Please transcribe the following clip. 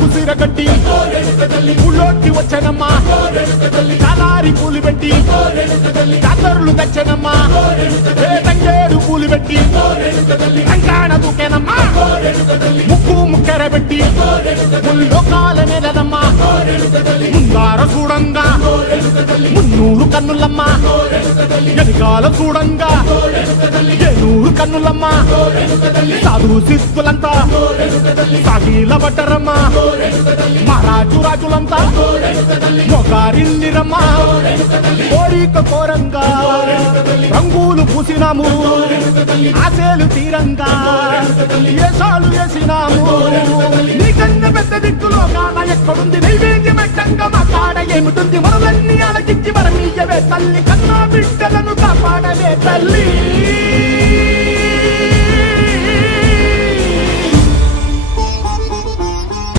కుసిరగట్టి ఊళ్ళోకి వచ్చనమ్మా చాలారి పూలు పెట్టి జాతరులు తెచ్చనమ్మా తంగేడు పూలు పెట్టి కంకాణ దూకేనమ్మా ముక్కు ముక్కెర పెట్టి ముల్లోకాల నెలనమ్మా ముందార చూడంగా మున్నూరు కన్నులమ్మా ఎనకాల చూడంగా ఏనూరు కన్నులమ్మా సాధు శిస్తులంతా సాగిల పడ్డరమ్మా మహారాజు రాజులంతా మొగారిల్లిరమ్మా కోరిక కోరంగా రంగులు పూసినాము ఆశలు తీరంగా ఏసాలు వేసినాము నీకన్నా పెద్ద దిక్కులో కాన ఎక్కడుంది నైవేద్యం ఎట్టంగా మా కాడ ఏమిటుంది మనలన్నీ అలకించి మరమీయవే తల్లి కన్నా బిడ్డలను కాపాడవే తల్లి